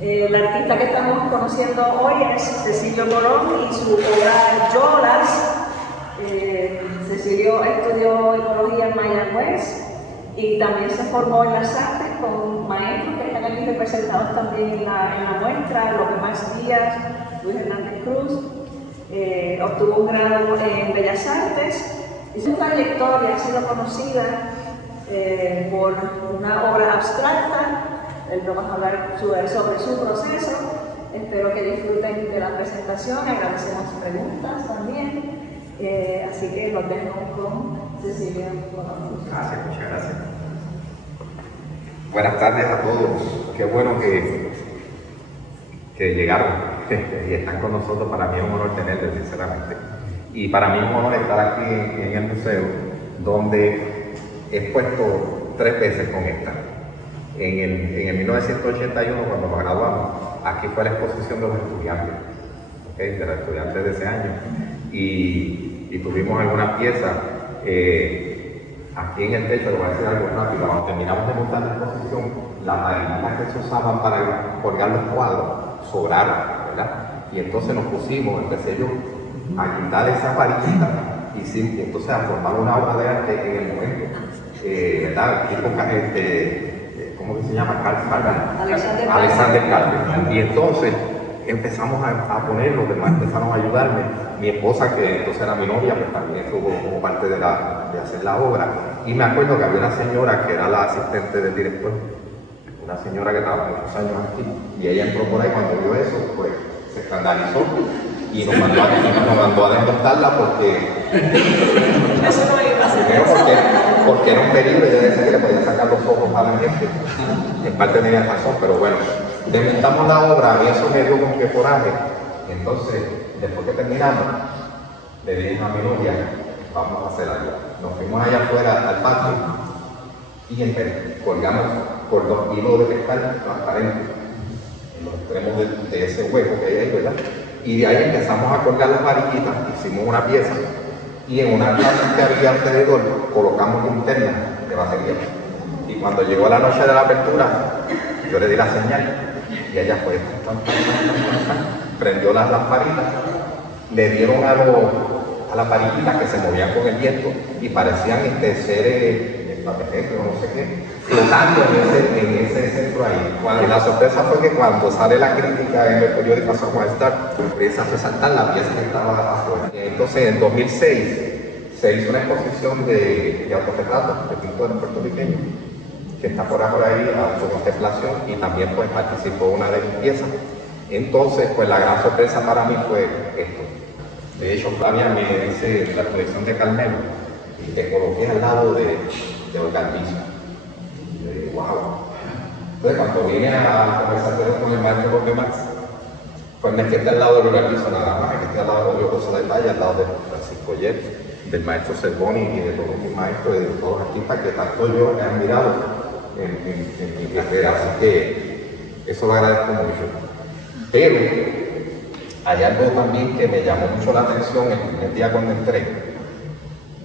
El artista que estamos conociendo hoy es Cecilio Colón y su obra Yolas. Cecilio estudió ecología en Mayagüez y también se formó en las artes con maestros que están aquí representados también en la muestra: López Más Díaz, Luis Hernández Cruz. Obtuvo un grado en Bellas Artes y su trayectoria ha sido conocida por una obra abstracta. Él nos va a hablar sobre su proceso. Espero que disfruten de la presentación. Agradecemos preguntas también. Así que los dejo con Cecilio. Gracias, muchas gracias. Buenas tardes a todos. Qué bueno que llegaron y están con nosotros. Para mí es un honor tenerlos, sinceramente. Y para mí es un honor estar aquí en el museo, donde he expuesto 3 veces con esta. En el 1981, cuando nos graduamos, aquí fue la exposición de los estudiantes, de los estudiantes de ese año. Y tuvimos algunas piezas aquí en el techo. Les voy a decir algo rápido. Cuando terminamos de montar la exposición, las marinas que se usaban para colgar los cuadros sobraron, ¿verdad? Y entonces nos pusimos, empecé yo a quitar esa varillita y entonces a formar una obra de arte en el momento, ¿verdad? ¿Cómo que se llama? Alexander Calvin. Y entonces empezamos a poner, los demás empezaron a ayudarme. Mi esposa, que entonces era mi novia, pues también estuvo como parte de hacer la obra. Y me acuerdo que había una señora que era la asistente del director, una señora que trabajó muchos años aquí, y ella entró por ahí. Cuando vio eso, pues se escandalizó y nos mandó a desmontarla porque era un peligro. Ella decía que le podía sacar los ojos a la gente. En parte tenía razón, pero bueno, desmontamos la obra y eso me dio como que coraje. Entonces, después que terminamos, le dije a mi novia: vamos a hacer algo. Nos fuimos allá afuera al patio y colgamos por 2 hilos de cristal transparentes en los extremos de ese hueco que hay ahí, ¿verdad? Y de ahí empezamos a colgar las varillitas, hicimos una pieza y en una plaza que había alrededor colocamos linternas de batería. Y cuando llegó la noche de la apertura, yo le di la señal y ella fue, prendió las lamparitas, le dieron a las varillitas que se movían con el viento y parecían seres extraterrestres o no sé qué, flotando en ese centro ahí. Y la sorpresa fue que cuando sale la crítica en el periódico San Star, empieza a resaltar la pieza que estaba afuera. Entonces, en 2006 se hizo una exposición de autorretratos de pintores puertorriqueños que está por ahí a su contemplación, y también pues participó una de mis piezas. Entonces, pues la gran sorpresa para mí fue esto. De hecho, Flavia me dice la colección de Carmelo y te coloqué al lado de Organizo. Y yo dije, wow. Entonces, cuando vine a conversar con el maestro Jorge Max, pues me quedé al lado de Organizo nada más, me quedé al lado de José de Valle, al lado de Francisco Yet, del maestro Cervoni y de todos mis maestros y de todos los artistas que tanto yo he admirado en mi carrera. Así que eso lo agradezco mucho. Pero hay algo también que me llamó mucho la atención el primer día cuando entré.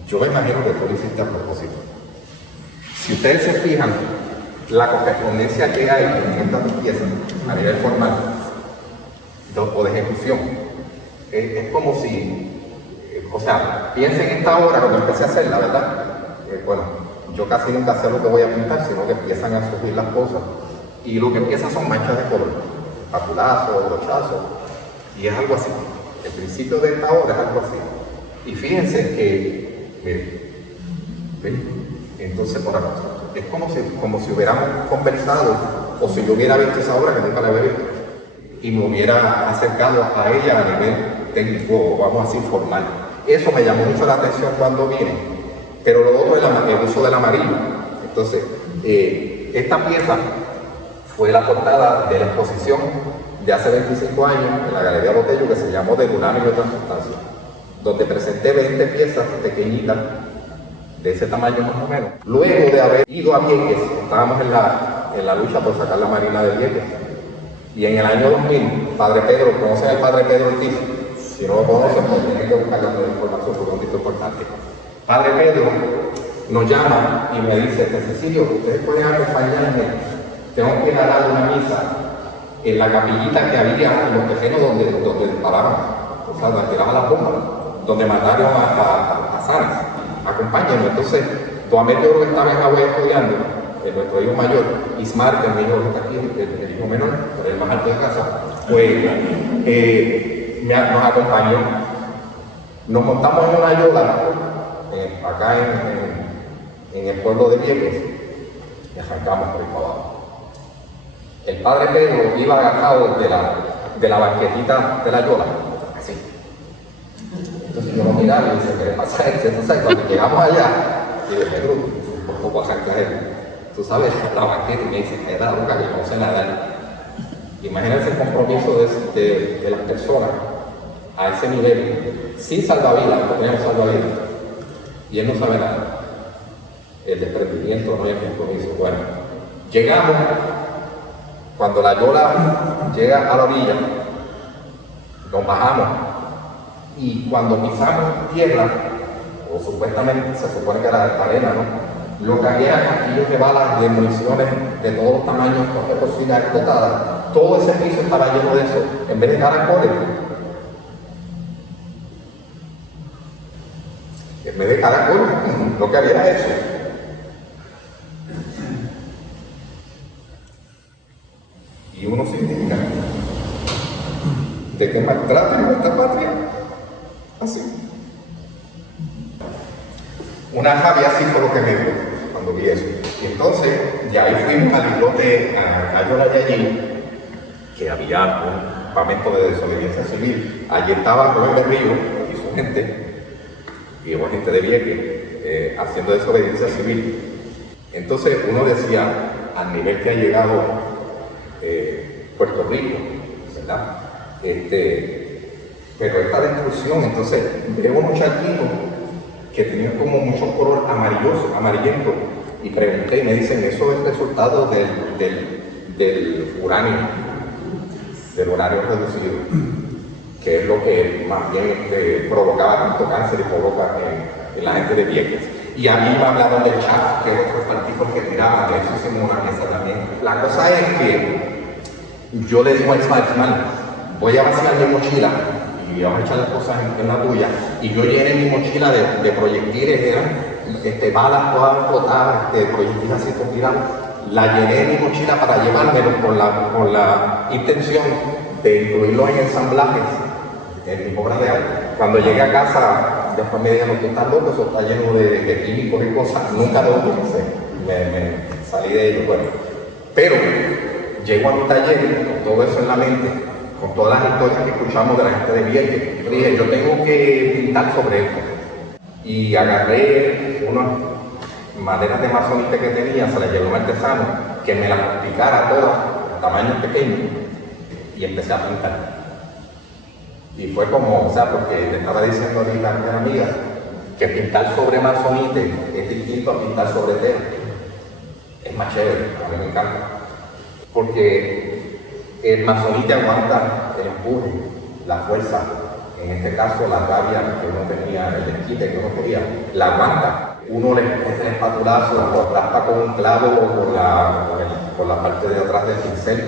Yo me imagino que tú lo hiciste a propósito. Si ustedes se fijan, la correspondencia que hay en estas piezas a nivel formal o de ejecución, es como si, o sea, piensen en esta obra cuando empecé a hacerla, ¿verdad? Bueno, yo casi nunca sé lo que voy a pintar, sino que empiezan a surgir las cosas. Y lo que empieza son manchas de color, papulazos, brochazos, y es algo así. El principio de esta obra es algo así. Y fíjense que, ¿ven? Entonces, por acá, es como si hubiéramos conversado, o si yo hubiera visto esa obra que nunca la había visto, y me hubiera acercado a ella a nivel técnico, o vamos a decir formal. Eso me llamó mucho la atención cuando vine. Pero lo otro es el uso del amarillo. Entonces, esta pieza fue la portada de la exposición de hace 25 años en la Galería Botello, que se llamó De Lunano y otras sustancias, donde presenté 20 piezas pequeñitas, de ese tamaño más o menos. Luego de haber ido a Vieques, estábamos en la lucha por sacar la Marina de Vieques, y en el año 2000, Padre Pedro, ¿conocen al Padre Pedro Ortiz? Si no lo conocen, pues tienen que buscar la información, porque es un tipo importante. Padre Pedro nos llama y me dice: Cecilio, ustedes pueden acompañarme, tengo que ir a dar una misa en la capillita que había en los terrenos donde dispararon, o sea, donde tiraban las bombas, donde mataron a Sanas. Acompáñenme. Entonces, Duhamel yo creo que estaba en Hawái estudiando, nuestro hijo mayor, Ismar, que es mi hijo que está aquí, el hijo menor, pero el más alto de casa, pues nos acompañó. Nos montamos en una yola, acá en el pueblo de Vieques, y arrancamos por ahí para abajo. El padre Pedro iba agarrado de la banquetita de la yola, así. Entonces yo lo miraba y dice, ¿qué le pasa a este? Entonces cuando llegamos allá, y dije, Pedro, por poco arrancar tú sabes, la banqueta, y me dice, cállate la boca que no sé nadar. Imagínense el compromiso de las personas a ese nivel, sin salvavidas, no teníamos salvavidas, y él no sabe nada. El desprendimiento no hay compromiso. Bueno, llegamos, cuando la yola llega a la orilla, nos bajamos, y cuando pisamos tierra, o supuestamente se supone que era arena, ¿no? Lo que había era castillos de balas, de municiones de todos los tamaños, de cocinas explotadas. Todo ese piso estaba lleno de eso, en vez de caracoles. En vez de caracoles, lo que había era eso. Y uno se indica de que maltratan nuestra patria. Así. Una rabia así fue lo que me dio cuando vi eso. Y entonces, ya ahí fuimos al islote, a la cayola de allí, que había un campamento de desobediencia civil. Allí estaba Rubén Berrío y su gente, y hubo gente de Vieques, haciendo desobediencia civil. Entonces uno decía, al nivel que ha llegado Puerto Rico, ¿verdad? Pero esta destrucción, entonces veo unos charquitos que tenían como mucho color amarillento, y pregunté y me dicen, eso es resultado del uranio reducido, que es lo que más bien provocaba tanto cáncer y provoca en la gente de Vieques. Y a mí me hablaron del chaff, que otros partidos que tiraban, que eso hicimos una pieza también. La cosa es que yo le digo al Ismael, voy a vaciar mi mochila y vamos a echar las cosas en la tuya, y yo llené mi mochila de proyectiles, eran balas todas explotadas, proyectiles así tirados. La llené en mi mochila para llevármelo con la intención de incluirlo en ensamblajes en mis obras de arte. Cuando llegué a casa, después me dijeron que estás loco, eso está lleno de químicos y cosas. Nunca lo utilicé, me salí de ello. Bueno, pero llego a mi taller con todo eso en la mente, con todas las historias que escuchamos de la gente de Vieques. Dije, yo tengo que pintar sobre esto. Y agarré unas maderas de mazonite que tenía, se las llevé a un artesano que me las picara todas, en tamaños pequeños, y empecé a pintar. Y fue como, o sea, porque te estaba diciendo ahorita a mi amiga que pintar sobre mazonite es distinto a pintar sobre tela. Es más chévere, a mí me encanta. Porque el mazonite aguanta el empuje, la fuerza. En este caso, la rabia que uno tenía, el desquite que uno quería, la aguanta. Uno le mete el espatulazo, lo aplasta con un clavo o con la parte de atrás del pincel.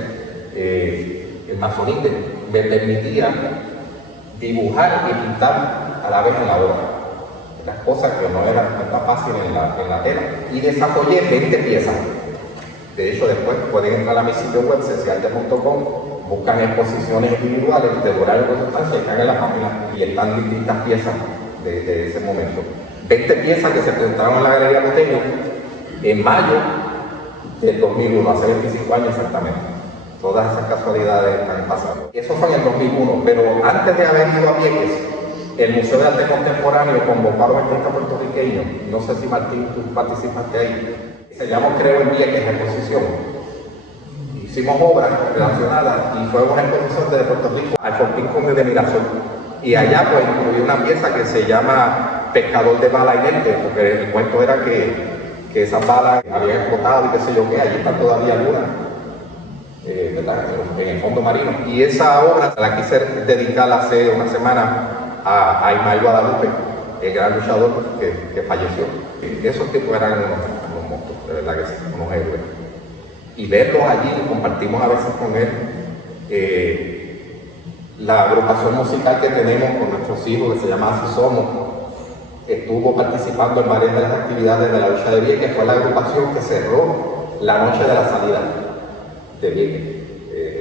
El mazonite me permitía dibujar y pintar a la vez en la obra. Las cosas que no eran tan fáciles en la tela. Y desarrollé 20 piezas. De hecho, después pueden entrar a mi sitio web, ceciarte.com, buscan exposiciones individuales de Horario de Sustancia, están en la página y están distintas piezas de ese momento. 20 piezas que se presentaron en la Galería Botello en mayo del 2001, hace 25 años exactamente. Todas esas casualidades están pasando. Eso fue en el 2001, pero antes de haber ido a Vieques, el Museo de Arte Contemporáneo convocó a los artistas puertorriqueños. No sé si Martín, tú participaste ahí. Se llamó Creo en Vieques exposición. Hicimos obras relacionadas y fue una exposición desde Puerto Rico al Fortín Conde de Mirasol. Y allá pues incluí una pieza que se llama Pescador de Bala Inerte, porque el cuento era que esas balas habían explotado y qué sé yo qué, allí están todavía algunas, ¿verdad? En el fondo marino. Y esa obra la quise dedicar hace una semana a Ismael Guadalupe, el gran luchador que falleció. Esos tipos eran unos monstruos, de verdad que sí, unos héroes. Y verlos allí, compartimos a veces con él, La agrupación musical que tenemos con nuestros hijos, que se llama Así Somos, estuvo participando en varias de las actividades de la lucha de Vieques, que fue la agrupación que cerró la noche de la salida de Vieques.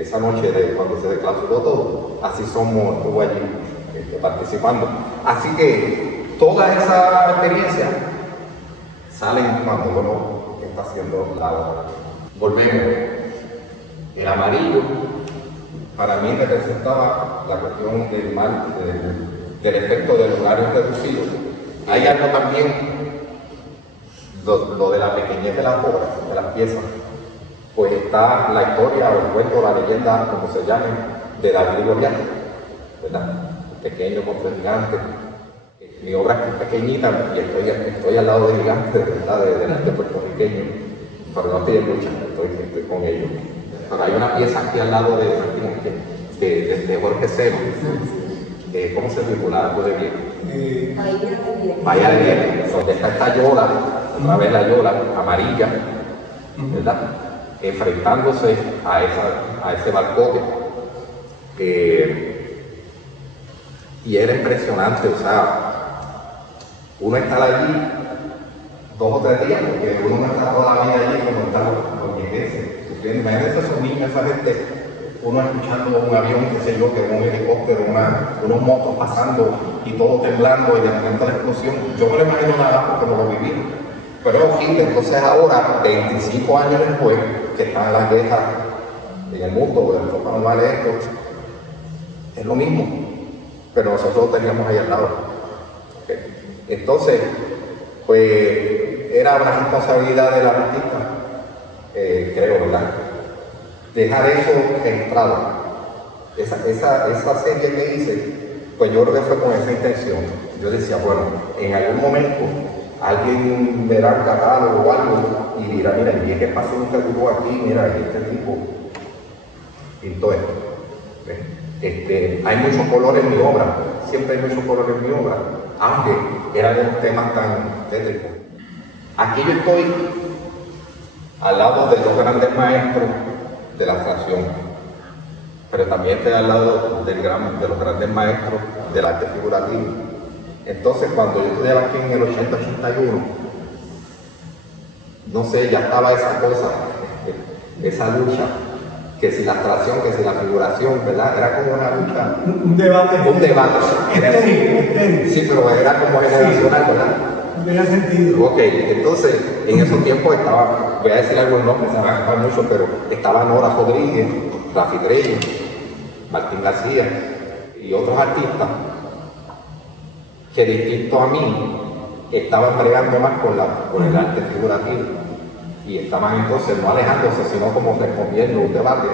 Esa noche cuando se desclausuró todo, Así Somos estuvo allí participando. Así que toda esa experiencia salen cuando uno está haciendo la obra. Volvemos. El amarillo para mí representaba la cuestión del mal, del efecto del horario reducido. Hay algo también, lo de la pequeñez de las obras, de las piezas. Pues está la historia o el cuento, la leyenda, como se llame, de David y Goliat, ¿verdad? Pequeño contra el gigante. Mi obra es pequeñita y estoy al lado de gigantes, ¿verdad? Del arte puertorriqueño, pero no estoy en lucha, estoy con ellos. Pero hay una pieza aquí al lado de Jorge Cero, ¿cómo se titula? ¿Algo de bien? Bahía de Vieques, donde está esta yola, otra vez la yola amarilla, ¿verdad? Enfrentándose a ese barcote. Y era impresionante, o sea, uno estar allí 2 o 3 días, porque uno no está toda la vida allí como están los viequenses. Imagínense esos niños, esa gente, uno escuchando un avión, qué sé yo, que un helicóptero, unos motos pasando y todo temblando y de repente la explosión. Yo me lo imagino nada porque no lo viví. Pero aquí, entonces ahora, 25 años después, que están las guerras en el mundo, el Europa no vale esto, es lo mismo, pero nosotros lo teníamos ahí al lado. Entonces, pues era una responsabilidad del artista, creo, ¿verdad? Dejar eso registrado. Esa serie que hice, pues yo creo que fue con esa intención. Yo decía, bueno, en algún momento alguien verá un catálogo o algo y dirá, mira, y es que pasó un seguro aquí, mira, este tipo pintó esto. Hay muchos colores en mi obra, siempre hay muchos colores en mi obra, aunque eran unos temas tan tétricos. Aquí yo estoy al lado de 2 grandes maestros de la abstracción, pero también estoy al lado de los grandes maestros del arte figurativo. Entonces, cuando yo estudiaba aquí en el 80-81, no sé, ya estaba esa cosa, esa lucha, que si la abstracción, que si la figuración, ¿verdad? Era como una lucha. Un debate. Sí, pero era como generacional, ¿verdad? No tenía sentido. Ok, entonces, en esos tiempos estaba, voy a decir algunos nombres, se van a acabar mucho, pero estaba Nora Rodríguez, Rafi Trello, Martín García y otros artistas que distinto a mí estaban bregando más con el arte figurativo y estaban entonces no alejándose sino como respondiendo un debate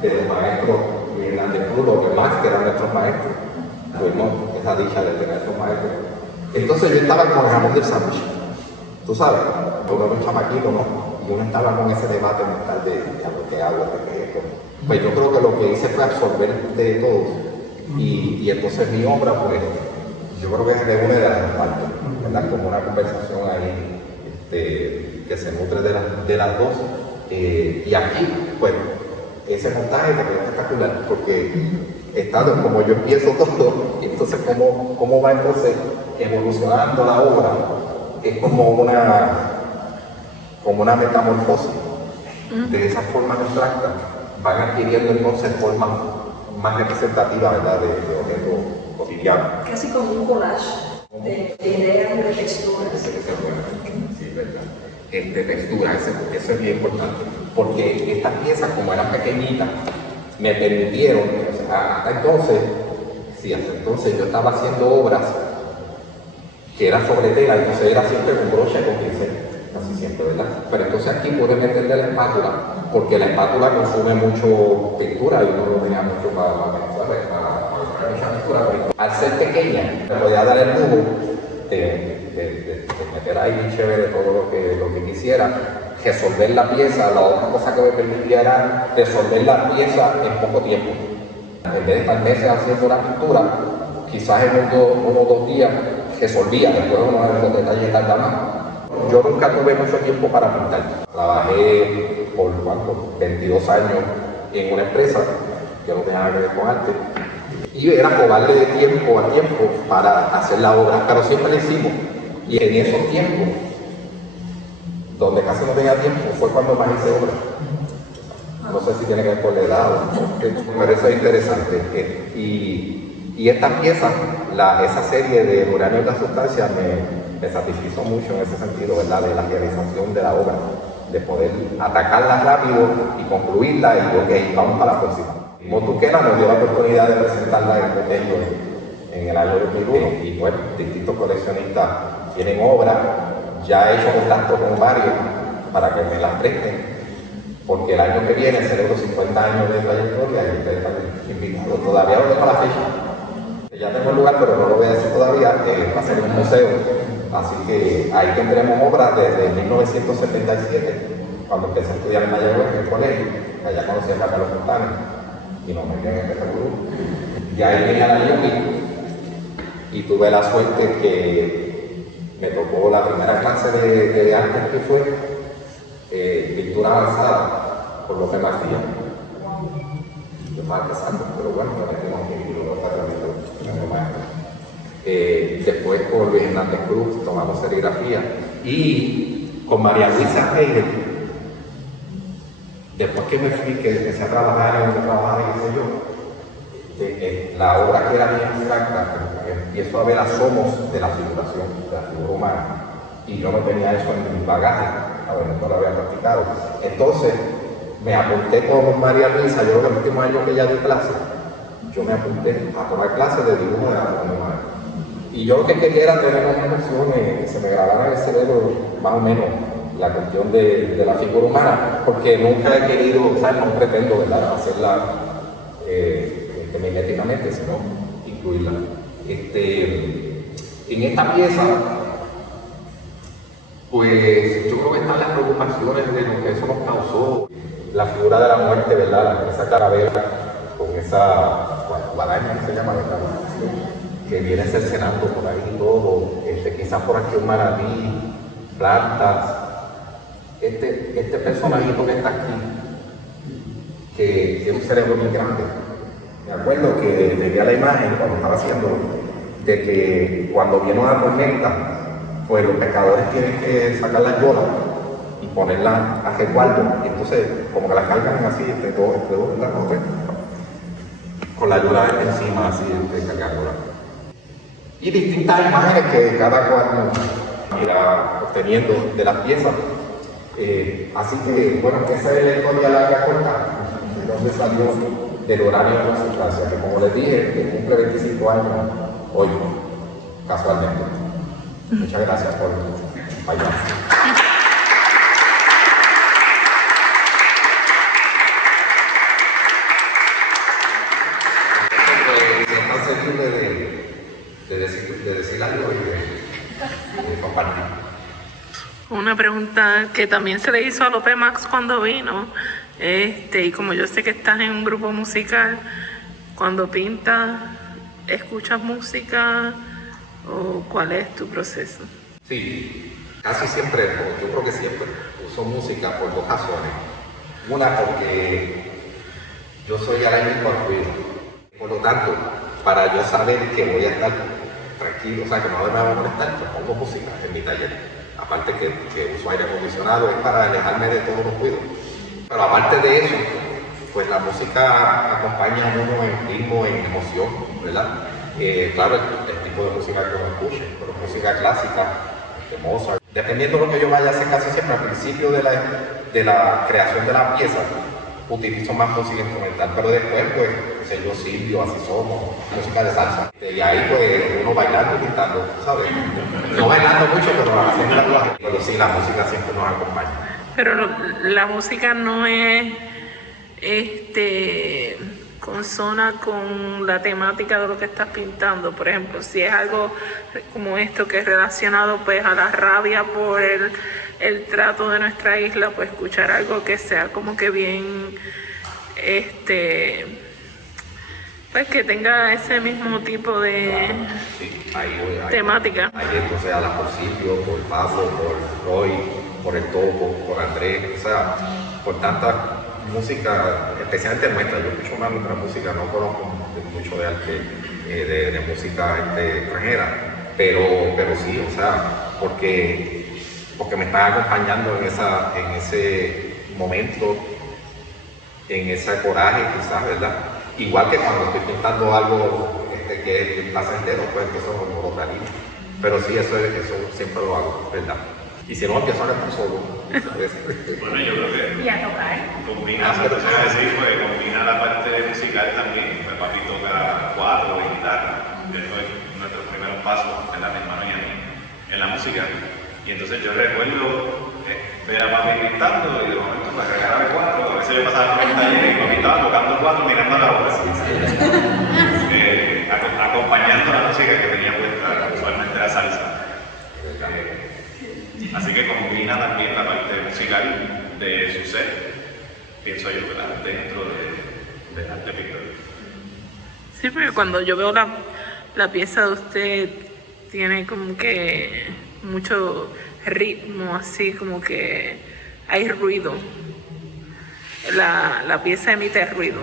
de los maestros Hernández Cruz, los demás que eran nuestros maestros. Pues no, esa dicha de tener esos maestros. Entonces yo estaba con el jamón del sándwich, tú sabes, uno era un chamaquito, ¿no? Y uno estaba con ese debate mental de lo que hago, de qué es esto. Pues yo creo que lo que hice fue absorber de todo y entonces mi obra, pues, yo creo que se reúne de las partes, ¿verdad? Como una conversación ahí que se nutre de las dos. Y aquí, pues, ese montaje me quedó espectacular, porque estando como yo empiezo todo, entonces cómo va entonces evolucionando la obra, es como una metamorfosis de esas formas abstractas, van adquiriendo entonces formas más representativas, ¿verdad? De objetos cotidianos. Casi como un collage de ideas, de texturas. Sí, verdad. Textura, eso es bien importante, porque estas piezas, como eran pequeñitas, me permitieron, o sea, hasta entonces yo estaba haciendo obras que eran sobre tela, entonces era siempre con brocha y con pincel, casi siempre, ¿verdad? Pero entonces aquí pude meterle la espátula, porque la espátula consume mucho pintura y uno no tenía mucho para mucha pintura. Al ser pequeña, me podía dar el lujo de meter ahí chévere todo lo que quisiera, resolver la pieza. La otra cosa que me permitía era resolver la pieza en poco tiempo. En vez de estar meses haciendo la pintura, quizás en 1 o 2 días resolvía, después uno de los detalles tarda más. Yo nunca tuve mucho tiempo para pintar. Trabajé por 22 años en una empresa que no tenía nada que ver con arte. Y era cobarle de tiempo a tiempo para hacer la obra, pero siempre la hicimos. Y en esos tiempos, donde casi no tenía tiempo, fue cuando más hice obra. No sé si tiene que ver con la edad, pero eso es interesante. Y esta pieza, esa serie de Uranio y la sustancia me satisfizo mucho en ese sentido, ¿verdad? De la realización de la obra, de poder atacarla rápido y concluirla y ok, vamos para la próxima. Motuquena nos dio la oportunidad de presentarla en pequeño en el año 2001 y bueno, distintos coleccionistas tienen obras, ya he hecho contacto con varios para que me las presten, porque el año que viene celebro 50 años de trayectoria y ustedes están invitados. Todavía no tengo la fecha, ya tengo el lugar, pero no lo voy a decir todavía, va a ser un museo, así que ahí tendremos obras desde 1977, cuando empecé a estudiar en Mayagüez, en el colegio, allá conocí a Carlos Fontana y nos metí en este grupo. Y ahí venía la Yuki y tuve la suerte que me tocó la primera clase de arte que fue pintura avanzada por López Martínez. Yo estaba empezando, pero bueno, me metimos en el grupo después con Luis Hernández Cruz tomamos serigrafía y con María Luisa Reyes. Después que me fui, que empecé a trabajar en donde trabajaba y qué sé yo, la obra que era bien abstracta, empiezo a ver asomos de la figuración, de la figura humana, y yo no tenía eso en mi bagaje, no lo había practicado. Entonces, me apunté con María Luisa, yo el último año que ella dio clase, yo me apunté a tomar clases de dibujo de anatomía humana. Y yo lo que quería era tener una noción que se me grabara en el cerebro más o menos la cuestión de la figura humana, porque nunca he querido, o sea, no pretendo, ¿verdad?, hacerla miméticamente, sino incluirla. En esta pieza, pues yo creo que están las preocupaciones de lo que eso nos causó, la figura de la muerte, ¿verdad?, esa calavera con esa guadaña que se llama, ¿verdad?, que viene cercenando por ahí todo, quizás por aquí un maravilla, plantas. Este personajito que está aquí, que tiene un cerebro muy grande. Me acuerdo que tenía la imagen cuando estaba haciendo de que cuando viene una tormenta, pues los pescadores tienen que sacar las bolas y ponerlas a resguardo, y entonces como que las cargan así entre dos las cosas, con la ayuda encima así cargándola. Y distintas imágenes que cada cual irá obteniendo de las piezas. Así que, bueno, esa es la historia larga corta, de donde salió del Uranio de la sustancia, que como les dije, que cumple 25 años hoy, casualmente. Muchas gracias por acompañarnos. Sientan sensibles de decir algo y de compartir. Una pregunta que también se le hizo a López Max cuando vino, y como yo sé que estás en un grupo musical, cuando pintas, ¿escuchas música o cuál es tu proceso? Sí, casi siempre, yo creo que siempre uso música por dos razones. Una, porque yo soy alérgico al ruido, por lo tanto, para yo saber que voy a estar tranquilo, o sea, que no me va a molestar, pues pongo música en mi taller. Aparte que uso aire acondicionado, es para alejarme de todos los ruidos. Pero aparte de eso, pues la música acompaña a uno en ritmo, en emoción, ¿verdad? Claro, el tipo de música que uno escuche, pero música clásica, de Mozart. Dependiendo de lo que yo vaya a hacer casi siempre, al principio de la creación de la pieza, utilizo más música instrumental, pero después, pues, qué sé yo, Silvio, Así Somos, música de salsa. Y ahí, pues, uno bailando y gritando, ¿sabes? No bailando mucho, pero haciendo algo. Pero sí, la música siempre nos acompaña. Pero la música no es consona con la temática de lo que estás pintando. Por ejemplo, si es algo como esto que es relacionado pues a la rabia por el trato de nuestra isla, pues escuchar algo que sea como que bien pues que tenga ese mismo tipo de temática. Ahí entonces a la por Silvio, por Pablo, por Roy, por el Topo, por Andrés, o sea, por tantas música, especialmente nuestra. Yo escucho más nuestra música, no conozco mucho de arte, de música extranjera, pero sí, o sea, porque me están acompañando en ese momento, en ese coraje quizás, ¿verdad? Igual que cuando estoy pintando algo que es placentero, pues empiezo con otra línea. Pero sí, eso siempre lo hago, ¿verdad? Y si no, empiezo a cantar solo. Bueno, yo creo que Y a tocar. combina, combina la parte musical también. Pues papi toca cuatro y guitarra. Eso es nuestros primeros pasos, ¿verdad? Mi hermano y a mí, en la música. Y entonces yo recuerdo ver a papi pintando y de momento me regalaba el cuatro. A veces yo pasaba por el taller y papi estaba tocando el cuatro mirando a la obra. Acompañando la música que tenía puesta, usualmente la salsa. Así que combina también la parte musical de su ser, pienso yo, ¿verdad? Dentro del arte pictórico. Sí, porque cuando yo veo la pieza de usted, tiene como que mucho ritmo, así como que hay ruido. La pieza emite ruido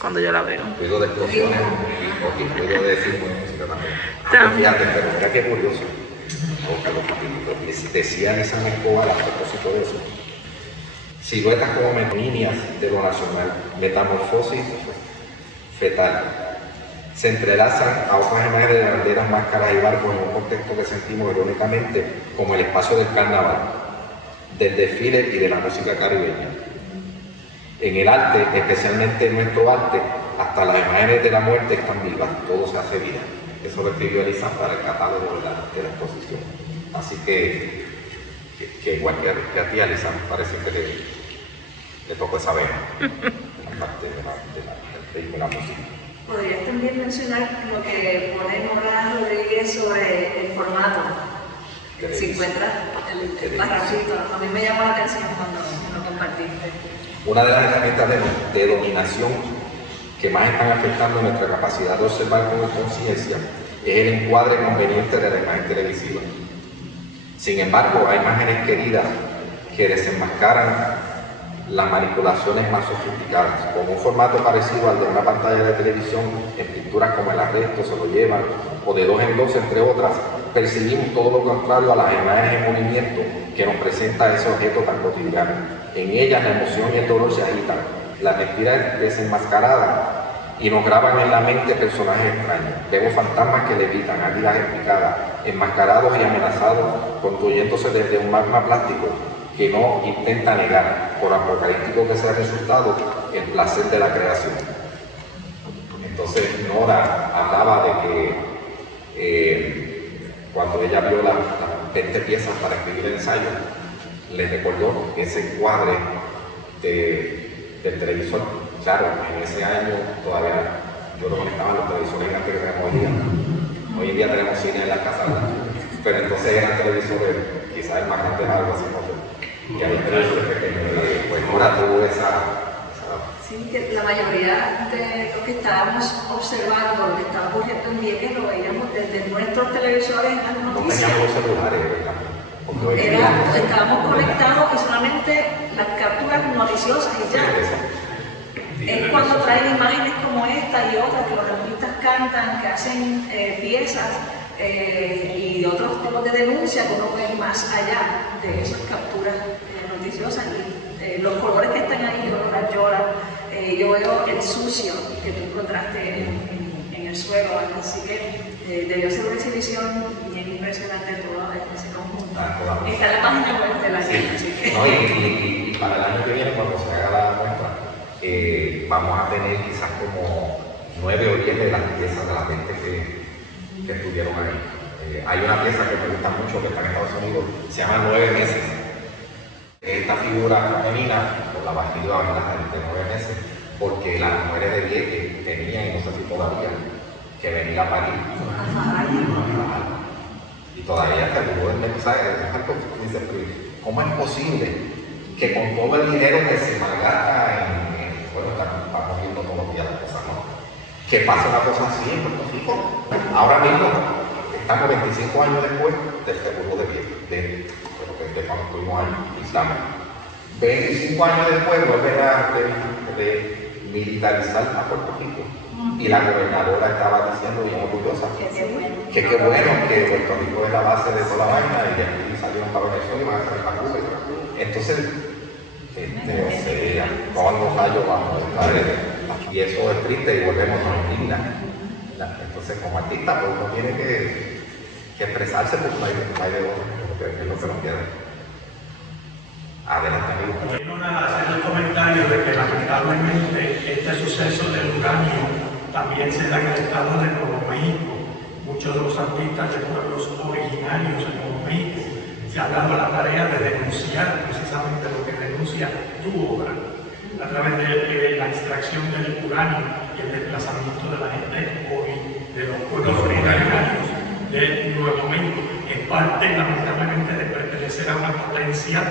cuando yo la veo. Ruido de explosiones y ruido de filmo de música también. Fíjate, pero mira qué curioso. Decía esa Escobar a propósito de eso. Siluetas como líneas de lo nacional, metamorfosis fetal. Se entrelazan a otras imágenes de banderas, máscaras y barcos en un contexto que sentimos irónicamente como el espacio del carnaval, del desfile y de la música caribeña. En el arte, especialmente en nuestro arte, hasta las imágenes de la muerte están vivas, todo se hace vida. Eso lo escribió Elisa para el catálogo de la exposición. Así que igual que a ti, Elisa, me parece que le tocó esa vena, la parte de la música. Podrías también mencionar lo que pone Morán Rodríguez sobre el formato. Si encuentras el parrafito, a mí me llamó la atención cuando lo compartiste. Una de las herramientas de dominación que más están afectando nuestra capacidad de observar con conciencia es el encuadre conveniente de la imagen televisiva. Sin embargo, hay imágenes queridas que desenmascaran las manipulaciones más sofisticadas. Con un formato parecido al de una pantalla de televisión, en pinturas como El Arresto, Se lo llevan, o de 2 en 2, entre otras, percibimos todo lo contrario a las imágenes en movimiento que nos presenta ese objeto tan cotidiano. En ellas la emoción y el dolor se agitan, la mentira es desenmascarada y nos graban en la mente personajes extraños. Vemos fantasmas que levitan, águilas picadas, enmascarados y amenazados, construyéndose desde un magma plástico que no intenta negar, por apocalíptico que sea el resultado, el placer de la creación. Entonces Nora hablaba de que cuando ella vio las 20 piezas para escribir el ensayo, le recordó ese encuadre del televisor. Claro, en ese año todavía yo lo conectaba en los televisores antes que tenemos hoy día. Hoy en día tenemos cine en la casa, pero entonces eran televisores, quizás el más grande era algo así, no sé. Y hay televisores pequeños, pues ahora tuvo esa. Sí, que la mayoría de lo que estábamos observando, lo que estaba ocurriendo en Vieques, lo veíamos desde nuestros televisores en las No noticias. teníamos los celulares, ¿verdad? Porque hoy en día- Estábamos conectados y solamente las capturas noticiosas y ya. Es cuando traen imágenes como esta y otras, que los artistas cantan, que hacen piezas y otros tipos de denuncia que uno ve más allá de esas capturas noticiosas y los colores que están ahí, yo veo las lloras, yo veo el sucio que tú encontraste en el suelo, así que debió ser una exhibición bien impresionante todo ese conjunto. Está en la página web de la gente, así que... No, y para el año que viene, cuando se haga la muestra, vamos a tener quizás como 9 o 10 de las piezas de las 20 que estuvieron ahí. Hay una pieza que me gusta mucho que está en Estados Unidos, se llama 9 meses. Esta figura femenina, por la Bastida de 9 meses, porque las mujeres de Vieques tenían, y no sé si todavía, que venir a París. Y todavía hasta el gobierno, ¿sabes? ¿Cómo es posible que con todo el dinero que se malgasta bueno, estamos viendo todos los días las cosas, ¿no? Que pasa una cosa así en Puerto Rico? Ahora mismo, estamos 25 años después del seguro de cuando estuvimos en Islam. 25 años después vuelven a militarizar a Puerto Rico. Y la gobernadora estaba diciendo bien orgullosa que qué bueno que Puerto Rico es la base de toda la vaina y de aquí salieron para Venezuela y van a salir para Cuba. Entonces, o sea, todos los rayos vamos a estar y eso es triste y volvemos a la isla. Entonces, como artista, pues uno tiene que expresarse por hay de otro, que es lo que nos queda. Adelante, amigo. Quiero hacer el comentario de que lamentablemente este suceso del uranio también se da en el estado de Nuevo México. Muchos de los artistas de pueblos originarios en Nuevo México se han dado la tarea de denunciar precisamente lo que denuncia tu obra a través de la extracción del uranio y el desplazamiento de la gente hoy de los pueblos originarios de Nuevo México, en parte lamentablemente de pertenecer a una potencia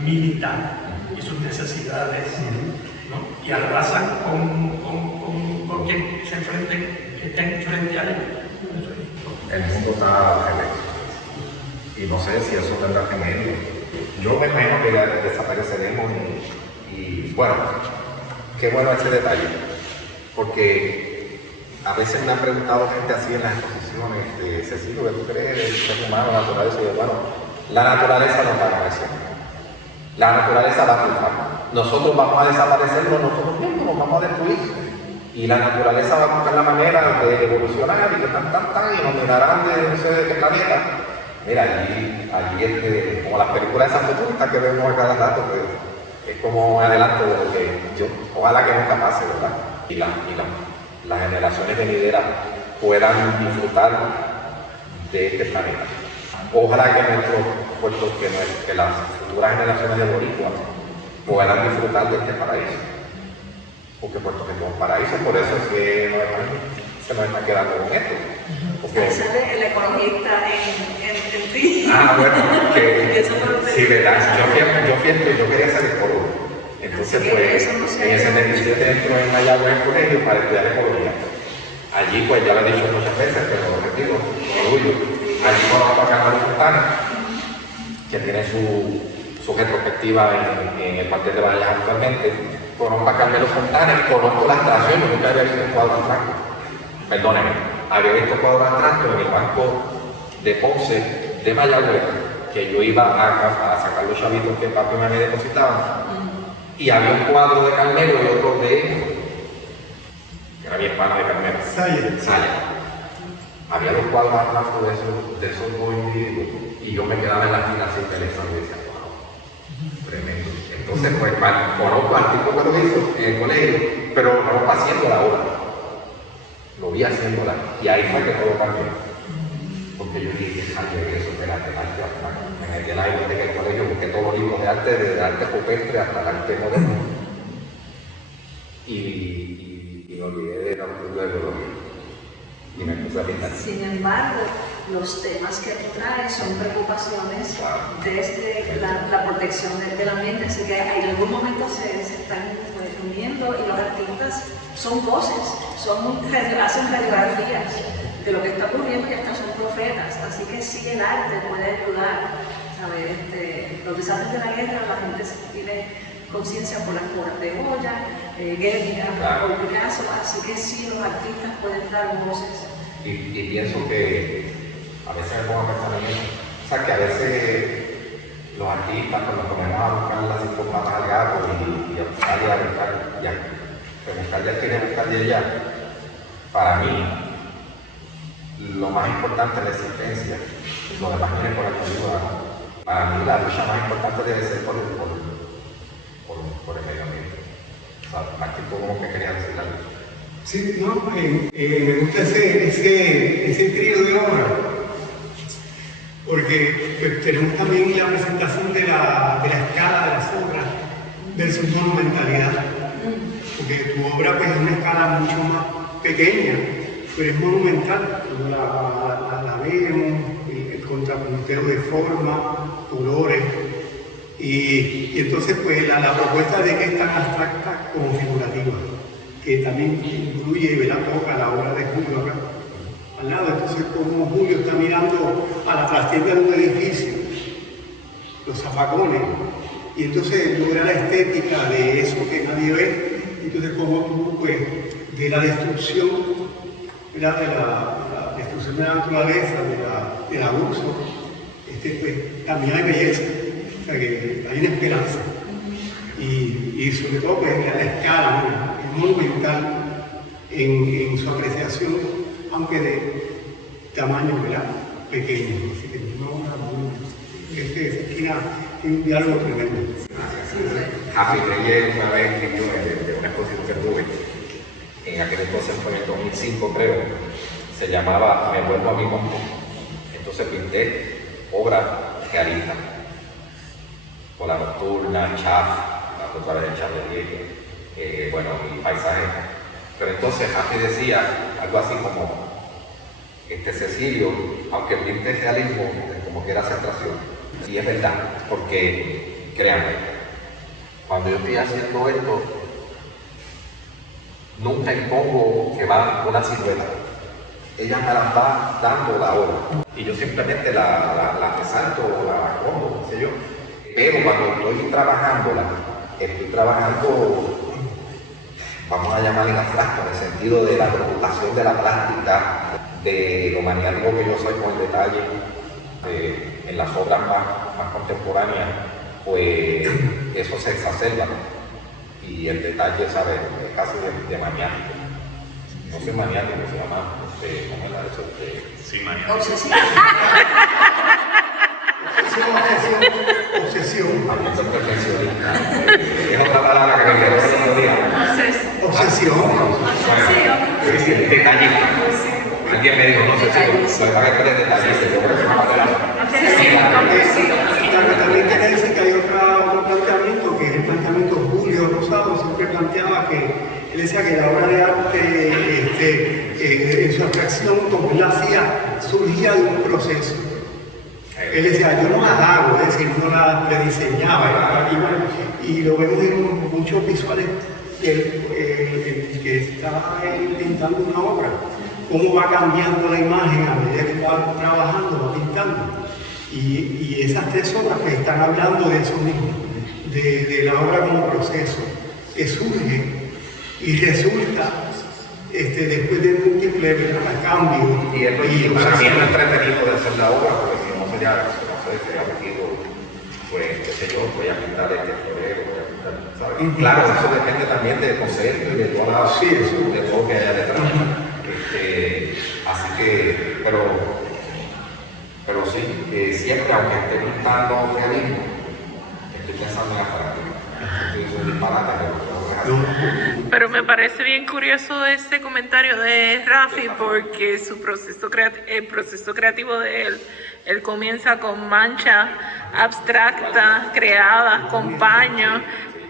militar y sus necesidades, ¿no? Y arrasan con quien se enfrenten, que estén frente a él. El mundo está y no sé si eso tendrá remedio. Yo me imagino que ya desapareceremos y bueno, qué bueno ese detalle, porque a veces me han preguntado gente así en las exposiciones, Cecilio, ¿qué tú crees del ser humano, la naturaleza? Y bueno, la naturaleza no va a aparecer. La naturaleza va a triunfar. Nosotros vamos a desaparecernos nosotros mismos, nos vamos a destruir. Y la naturaleza va a buscar la manera de evolucionar y que y nos mirarán de no sé de qué planeta. Mira, allí como las películas esas futuristas que vemos a cada rato, pues, es como un adelanto de lo que yo, ojalá que nunca pase, ¿verdad? Y las generaciones venideras puedan disfrutar de este planeta. Ojalá que que las futuras generaciones de boricuas puedan disfrutar de este paraíso. Porque Puerto Rico es un paraíso, por eso es que se nos está quedando con esto. Porque... Ese es el ecologista en ti. Bueno, que sí, verdad. Yo quería ser ecólogo. Entonces, pues, en ese 77 entro en Mayagüez en colegio para estudiar ecología. Allí, pues, ya lo he dicho muchas veces, pero lo repito, orgullo. Allí conozco a Carlos Fontana, que tiene su retrospectiva en el cuartel de Valles actualmente. Conozco a Carmelo Fontana y conozco la extracción, yo nunca había visto un cuadro abstracto. Perdónenme, había visto cuadros abstractos en el banco de Ponce de Mayagüez, que yo iba a sacar los chavitos que papi y mamá me depositaban. Y había un cuadro de Carmelo y otro que era mi hermano de Carmelo. Saya. Había los cuadros abstractos de esos dos individuos y yo me quedaba en la fila así pensando y decía, wow, tremendo. Entonces, pues, conozco al tipo que lo hizo en el colegio, pero no haciendo la obra. Lo vi haciéndola y ahí fue que todo cambió. Porque yo dije, eso, espérate, arte abstracto. Me metí en la biblioteca del colegio, busqué todos los libros de arte, desde arte rupestre hasta el arte moderno. Y me olvidé de la cultura de biología. Y me puse a pintar. Sin embargo, los temas que tú traes son preocupaciones desde la protección del ambiente, así que en algún momento se están uniendo y los artistas son voces, hacen radiografías de lo que está ocurriendo y hasta son profetas, así que sí el arte puede ayudar. Los desastres de la guerra, la gente tiene conciencia por las obras de Goya, Guernica, por Picasso, así que sí los artistas pueden dar voces. Y pienso que a veces me pongo a pensar en eso. O sea, que a veces los artistas, cuando ponemos a buscar las 5 patas al gato y a buscar ya quiere buscar de allá, para mí, lo más importante es la existencia, lo demás viene por ayuda. Para mí, la lucha más importante debe ser por el medio ambiente. O sea, aquí tú como que querías decir algo. Sí, no, me gusta ese trío de obra, porque pues, tenemos también la presentación de la escala de las obras versus monumentalidad, porque tu obra pues, es una escala mucho más pequeña, pero es monumental, cuando la vemos, el contrapunteo de forma, colores, y entonces pues la propuesta de que es tan abstracta como figurativa, que también incluye, ¿verdad? Toca la obra de Julio acá, al lado. Entonces, como Julio está mirando a la trastienda de un edificio, los zafacones, y entonces logra la estética de eso que nadie ve, entonces como tú, pues, de la destrucción, ¿verdad? De la destrucción de la naturaleza, del abuso, pues, también hay belleza, o sea que hay una esperanza. Y sobre todo pues, la escala, ¿no? Es monumental en su apreciación, aunque de tamaño, ¿verdad? Pequeño. Así que no, esa esquina tiene un diálogo tremendo. Javi Reyes una vez escribió de una exposición que tuve, en aquel entonces fue en el 2005 creo, se llamaba Me vuelvo a mi mundo. Entonces pinté obras realistas, con la nocturna, Chaf, la total de Chaf de Diego, bueno, y paisajes. Pero entonces Javi decía algo así como, Cecilio, aunque pinte realismo, como que era aceptación. Y es verdad, porque créanme, cuando yo estoy haciendo esto, nunca impongo que va una silueta. Ella me la va dando la obra. Y yo simplemente la resalto o la pongo, qué sé yo. Pero cuando estoy trabajándola, estoy trabajando, vamos a llamarle la plástica, en el sentido de la preocupación de la plástica, de lo maniático que yo soy con el detalle, en las obras más contemporáneas, pues eso se exacerba, ¿no? Y el detalle, ¿sabes? Es casi de maniático. No soy maniático, se llama, ¿cómo era eso? Sí, maniático. Obsesión. También soy perfeccionista. Es otra palabra que me quedó el otro día. Obsesión. Detallista. Alguien me dijo, no sé si lo que eres detallista, yo creo que es una palabra. También quiere decir que hay otro planteamiento, que es el planteamiento Julio Rosado, siempre planteaba que él decía que la obra de arte, en su abstracción, como él la hacía, surgía de un proceso. Él decía, yo no la hago, es decir, no la diseñaba. Y lo vemos en muchos visuales que está pintando una obra. Cómo va cambiando la imagen a medida que va trabajando, va pintando. Y esas tres obras que están hablando de eso mismo, de la obra como proceso, que surge y resulta después de múltiples cambios. Y para mí es lo entretenido de hacer la obra, porque si no sería aburrido, pues qué sé yo, voy a pintar florero, voy a pintar, ¿sabes? Claro, eso depende también del concepto y de toda de todo que haya detrás. Así que, pero sí, siempre, aunque esté pintando realismo, estoy pensando en la práctica. Es un disparate, Pero me parece bien curioso este comentario de Rafi, porque el proceso creativo de él comienza con manchas abstractas, creadas con paños,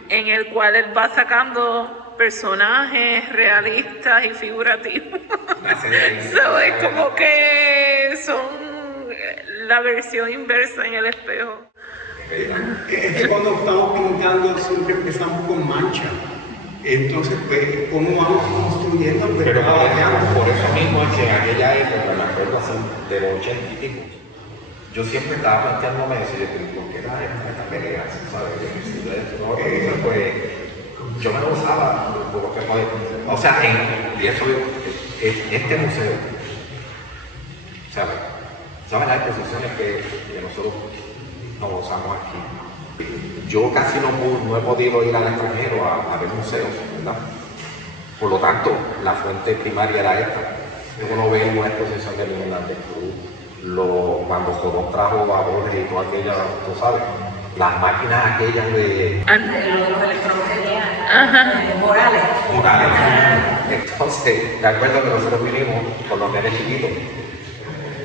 en el cual él va sacando personajes realistas y figurativos. So, es como que son la versión inversa en el espejo. Es que cuando estamos pintando siempre empezamos con mancha. Entonces, pues, ¿cómo vamos construyendo? Pues, pero por eso mismo es que en aquella época, me acuerdo así, de los 80 y pico, yo siempre estaba planteándome decir, ¿por qué era esta pelea? ¿Sabes? Pues, yo me lo usaba por lo que fue. O sea, y eso este museo, ¿sabes las exposiciones que nosotros nos usamos aquí? Yo casi no he podido ir al extranjero a ver museos, ¿verdad? Por lo tanto, la fuente primaria era esta. Uno ve una exposición de Miguel Hernández Cruz, cuando Jodón trajo a Borges y toda aquella, tú sabes, las máquinas aquellas de... Los electrodomésticos. Morales. Entonces, me acuerdo que nosotros vinimos con los nenes chiquitos,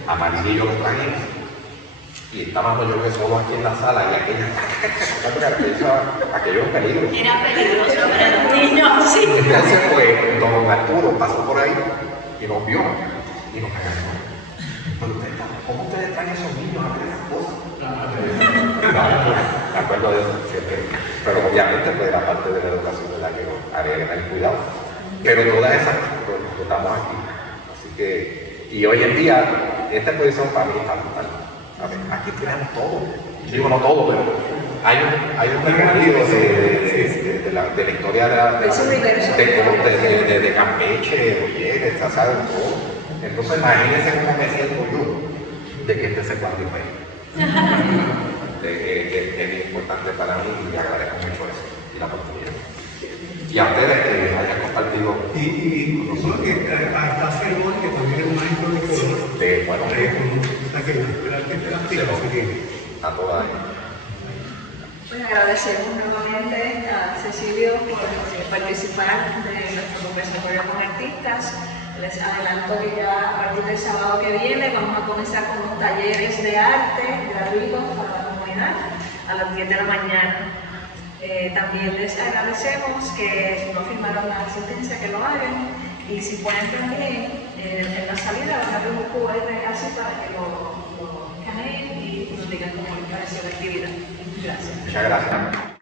amarillo los trajimos, y estábamos yo que solo aquí en la sala, y aquello es un peligro. Era peligroso para los niños, sí. Entonces, pues, don Arturo pasó por ahí y nos vio y nos regañó. Pero ¿cómo ustedes traen esos niños a ver esas cosas? Me acuerdo de eso siempre. Pero obviamente pues era parte de la educación de la que había que tener cuidado. Pero todas esas pues, estamos aquí. Así que, y hoy en día, esta exposición para mí está brutal. Aquí tenemos todo. Digo no todo, pero hay un recorrido de la historia de Campeche, Oye, ¿sabes? Entonces imagínense cómo me siento yo de que este se cuadro es bien importante para mí y agradezco mucho eso y la oportunidad. Y a ustedes que hayan compartido. Y hasta Fermón, que también es un maestro de color. Bueno, a todas. Pues agradecemos nuevamente a Cecilio por participar de nuestro conversatorio con artistas. Les adelanto que ya a partir del sábado que viene vamos a comenzar con los talleres de arte gratuitos para la comunidad a las 10 de la mañana. También les agradecemos que si no firmaron la asistencia que lo hagan y si pueden también en la salida van a ver un QR así para que lo escaneen y nos digan cómo les pareció la actividad. Gracias. Muchas gracias.